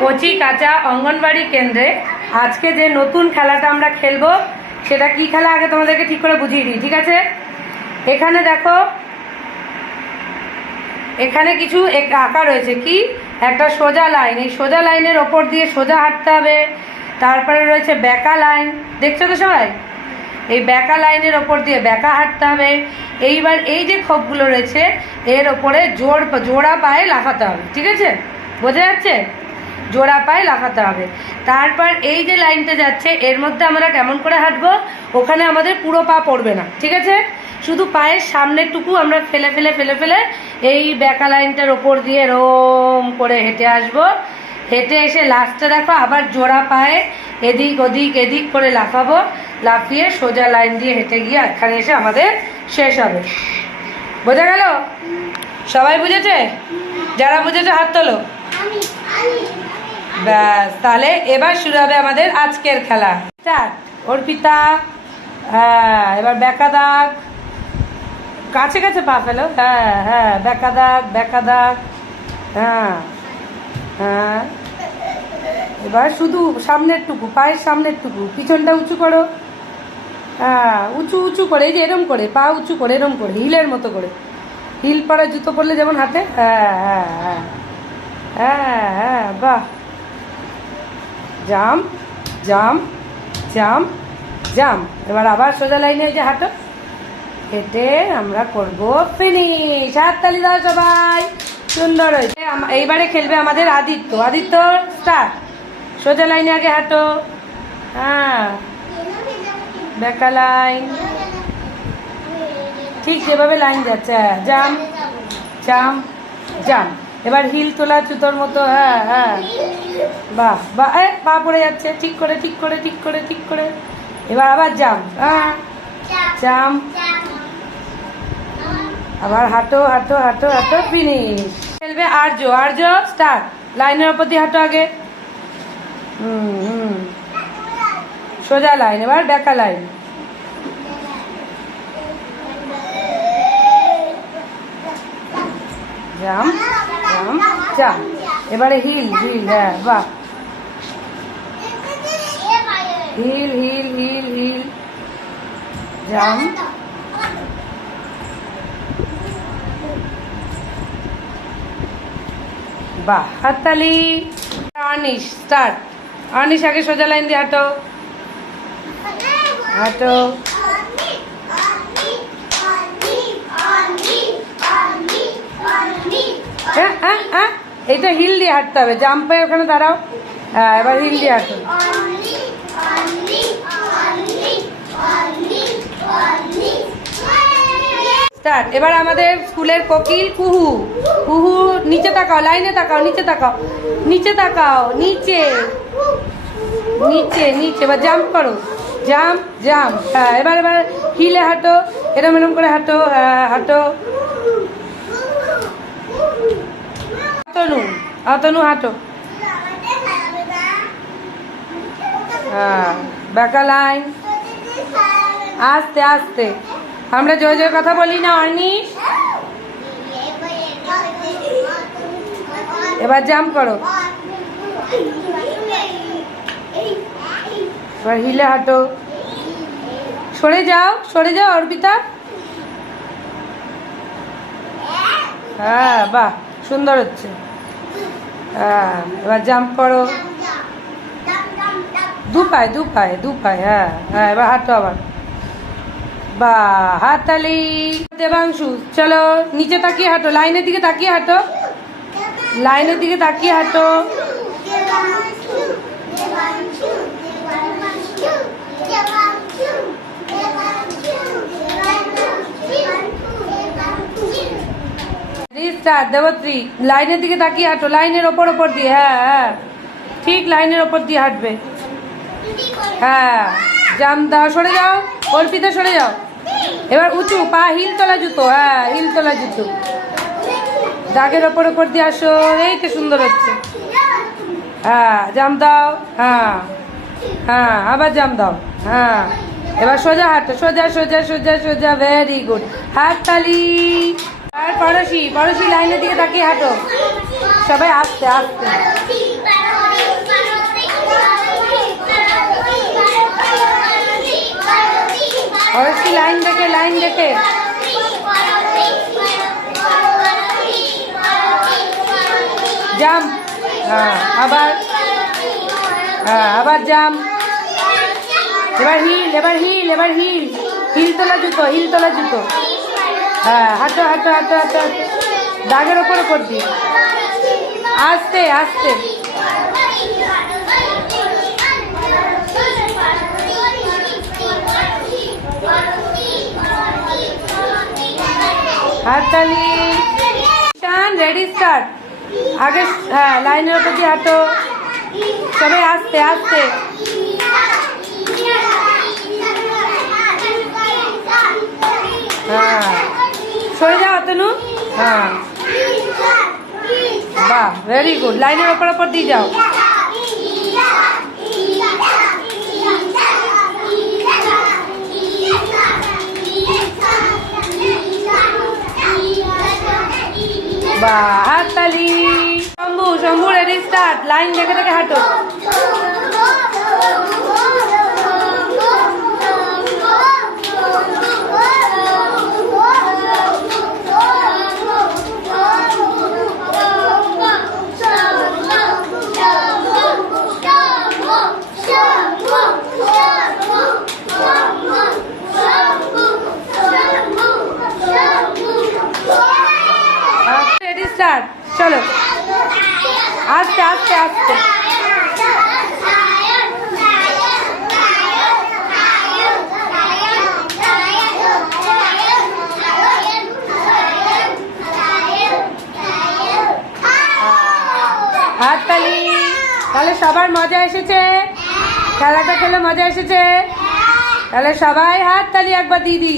কচি কাঁচা অঙ্গনবাড়ি কেন্দ্রে আজকে যে নতুন খেলাটা আমরা খেলবো সেটা কি খেলা আগে তোমাদেরকে ঠিক করে বুঝিয়ে দিই, ঠিক আছে? এখানে দেখো, এখানে কিছু আঁকা রয়েছে, কি একটা সোজা লাইন, এই সোজা লাইনের ওপর দিয়ে সোজা হাঁটতে হবে। তারপরে রয়েছে বেঁকা লাইন, দেখছো তো সবাই? এই বেঁকা লাইনের ওপর দিয়ে বেঁকা হাঁটতে হবে। এইবার এই যে খোপগুলো রয়েছে এর ওপরে জোড়া পায়ে লাফাতে হবে, ঠিক আছে? বোঝা যাচ্ছে? জোড়া পায়ে লাফাতে হবে। তারপর এই যে লাইনটা যাচ্ছে এর মধ্যে আমরা কেমন করে হাঁটবো, ওখানে আমাদের পুরো পা পড়বে না, ঠিক আছে? শুধু পায়ের সামনের টুকু আমরা ফেলে ফেলে ফেলে ফেলে এই বেঁকা লাইনটার ওপর দিয়ে রোম করে হেঁটে আসবো। হেঁটে এসে লাস্টে দেখো আবার জোড়া পায়ে এদিক ওদিক এদিক করে লাফাবো, লাফিয়ে সোজা লাইন দিয়ে হেঁটে গিয়ে এখানে এসে আমাদের শেষ হবে। বোঝা গেল? সবাই বুঝেছে? যারা বুঝেছে হাত তোলো। ব্যাস, তাহলে এবার শুরু হবে আমাদের আজকের খেলা। স্টার্ট। অর্পিতা, হ্যাঁ, এবার বেঁকা দাগ, কাছে কাছে পা ফেলো, হ্যাঁ হ্যাঁ, বেঁকা দাগ বেঁকা দাগ, হ্যাঁ হ্যাঁ। এবার শুধু সামনের টুকু, পায়ের সামনের টুকু, পিছনটা উঁচু করো, হ্যাঁ, উঁচু উঁচু করে, এই যে এরম করে পা উঁচু করে, এরম করে হিলের মতো করে, হিল পরা জুতো পরলে যেমন হাতে, হ্যাঁ হ্যাঁ হ্যাঁ হ্যাঁ হ্যাঁ, বাহ। Jump jump jump jump. এবার আবার সোজা লাইনে এই যে হাঁটো, হেঁটে আমরা করবো ফিনিশ। হাততালি দাও সবাই, সুন্দর হয়েছে। এইবারে খেলবে আমাদের আদিত্য। আদিত্য, স্টার্ট। সোজা লাইনে আগে হাঁটো, হ্যাঁ, বেঁকা লাইন, ঠিক যেভাবে লাইন যাচ্ছে, হ্যাঁ, জাম্প জাম্প জাম্প। এবার হিল তোলা জুতোর মতো, হ্যাঁ হ্যাঁ, বাহ বাহ। পা পড়ে যাচ্ছে, ঠিক করে ঠিক করে ঠিক করে ঠিক করে। এবার আবার জাম্প, হ্যাঁ, জাম্প, আবার হাঁটো হাঁটো হাঁটো হাঁটো, ফিনিশ। খেলবে আর্য। আর্য, স্টার্ট। লাইনের ওপর দিয়ে হাঁটো আগে, হুম, সোজা লাইন, এবার বেঁকা লাইন, জাম্প জাম্প জাম্প। এবারে হিল হিল, হ্যাঁ, বাহ, heel heel heel heel, jump, বাহ, হাততালি। Ornish, start. অর্নিশ, আগে সোজা লাইন দিয়ে হাঁটো হাঁটো, হ্যাঁ হ্যাঁ হ্যাঁ, এইটা হিল দিয়ে হাঁটতে হবে, জাম্পে ওখানে দাঁড়াও, হ্যাঁ, এবার হিল দিয়ে হাঁটো, স্টার্ট। এবার আমাদের স্কুলের কোকিল কুহু। কুহু, নিচে তাকাও, লাইনে তাকাও, নিচে তাকাও, নিচে তাকাও, নিচে নিচে নিচে। এবার জাম্প করো, জাম্প জাম্প, হ্যাঁ। এবার এবার হিলে হাঁটো, এরম এরম করে হাঁটো, হ্যাঁ, হাঁটো। অতনু, অতনু হাঁটো, হ্যাঁ, বেঁকা লাইন, আস্তে আস্তে। আমরা জয় জয় কথা বলি না, অর্নিশ। এবার জাম্প করো, এবার হিলে হাঁটো, সরে যাও সরে যাও অর্পিতা, হ্যাঁ, বাহ, সুন্দর হচ্ছে, হ্যাঁ। এবার জাম্প করো, দু পায়ে দু পায়ে দু পায়ে, হ্যাঁ হ্যাঁ। এবার হাঁটো আবার, বাহ, হাততালি। দেবাংশু, চলো, নিচে তাকিয়ে হাঁটো, লাইনের দিকে তাকিয়ে হাঁটো, লাইনের দিকে তাকিয়ে হাঁটো, স্টার্ট। দেবত্রী, লাইনের দিকে তাকিয়ে হাঁটো, লাইনের ওপর ওপর দিয়ে, হ্যাঁ হ্যাঁ, ঠিক লাইনের ওপর দিয়ে হাঁটবে, হ্যাঁ। জাম্প দাও, সরে যাও অর্পিতা, সরে যাও। এবার উঁচু পা, হিল তোলা জুতো, হ্যাঁ, হিল তোলা জুতো, দাগের ওপর ওপর দিয়ে আসো, এই তো সুন্দর হচ্ছে, হ্যাঁ। জাম্প দাও, হ্যাঁ হ্যাঁ, আবার জাম্প দাও, হ্যাঁ। এবার সোজা হাঁটো, সোজা সোজা সোজা সোজা, ভেরি গুড, হাততালি। আর পড়োশি পড়োশি লাইনের দিকে তাকিয়ে হাঁটো। সবাই আস্তে আস্তে। পড়োশি লাইন দেখে লাইন দেখে। জাম্প। হ্যাঁ আবার, হ্যাঁ আবার জাম্প। এবার হিল, এবার হিল, এবার হিল। হিল তোলা জুতো, হিল তোলা জুতো। হ্যাঁ হাঁটো হাঁটো হাঁটো হাঁটো হাঁটো। দাগের ওপরে পড়বি। আস্তে আস্তে। হাততালি। Ready start. আগে হ্যাঁ লাইনের ওপর দিয়ে হাঁটো। সবাই আস্তে আস্তে। হ্যাঁ সরে যাও তনু। হ্যাঁ বাহ ভেরি গুড। লাইনের ওপর ওপর দিয়ে যাও। বাহ হাততালি। Shambhu Shambhu ready start. Line দেখে দেখে হাঁটো। Ready start. চলো আস্তে আস্তে আস্তে। হাততালি। তাহলে সবার মজা এসেছে? খেলাটা খেলে মজা এসেছে? তাহলে সবাই হাততালি একবার দিদি।